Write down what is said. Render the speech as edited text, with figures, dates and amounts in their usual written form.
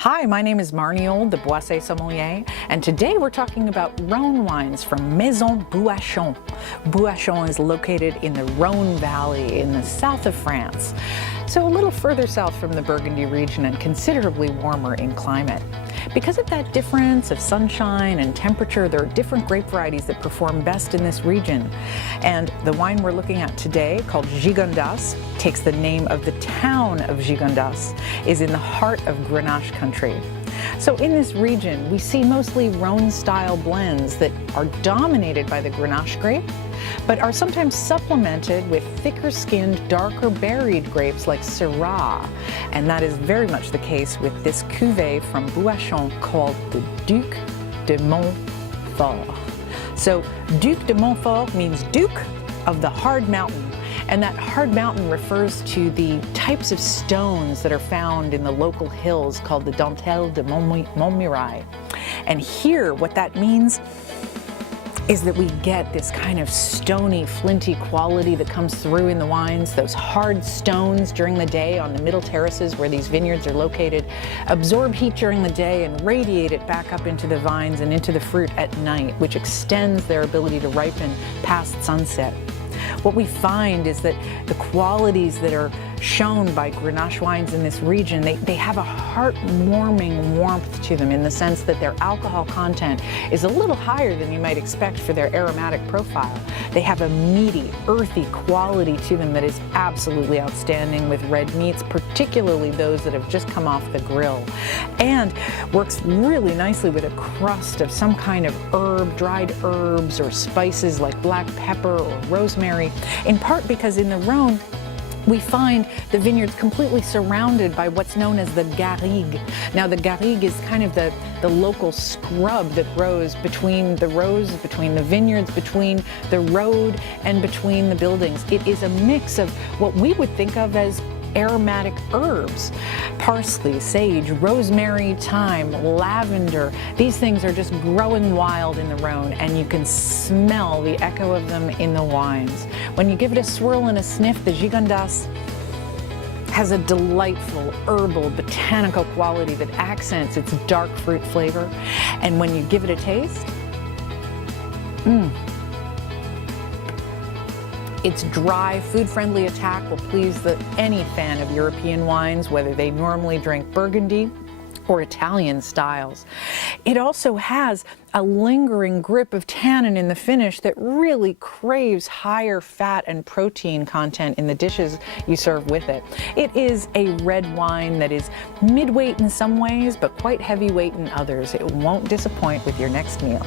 Hi, my name is Marnie the Boisset sommelier, and today we're talking about Rhone wines from Maison Bouachon. Bouachon is located in the Rhone Valley in the south of France, so a little further south from the Burgundy region and considerably warmer in climate. Because of that difference of sunshine and temperature, there are different grape varieties that perform best in this region. And the wine we're looking at today, called Gigondas, takes the name of the town of Gigondas, is in the heart of Grenache country. So in this region, we see mostly Rhone-style blends that are dominated by the Grenache grape, but are sometimes supplemented with thicker-skinned, darker berried grapes like Syrah. And that is very much the case with this cuvée from Bouachon called the Duc de Montfort. So Duc de Montfort means Duke of the Hard Mountain. And that hard mountain refers to the types of stones that are found in the local hills called the Dentelles de Montmirail. And here, what that means is that we get this kind of stony, flinty quality that comes through in the wines. Those hard stones during the day on the middle terraces where these vineyards are located absorb heat during the day and radiate it back up into the vines and into the fruit at night, which extends their ability to ripen past sunset. What we find is that the qualities that are shown by Grenache wines in this region, they have a heartwarming warmth to them in the sense that their alcohol content is a little higher than you might expect for their aromatic profile. They have a meaty, earthy quality to them that is absolutely outstanding with red meats, particularly those that have just come off the grill, and works really nicely with a crust of some kind of herb, dried herbs or spices like black pepper or rosemary, in part because in the Rhone, we find the vineyards completely surrounded by what's known as the garrigue. Now, the garrigue is kind of the local scrub that grows between the rows, between the vineyards, between the road, and between the buildings. It is a mix of what we would think of as aromatic herbs. Parsley, sage, rosemary, thyme, lavender. These things are just growing wild in the Rhone, and you can smell the echo of them in the wines. When you give it a swirl and a sniff, the Gigondas has a delightful herbal, botanical quality that accents its dark fruit flavor. And when you give it a taste, its dry, food-friendly attack will please any fan of European wines, whether they normally drink Burgundy or Italian styles. It also has a lingering grip of tannin in the finish that really craves higher fat and protein content in the dishes you serve with it. It is a red wine that is mid-weight in some ways, but quite heavyweight in others. It won't disappoint with your next meal.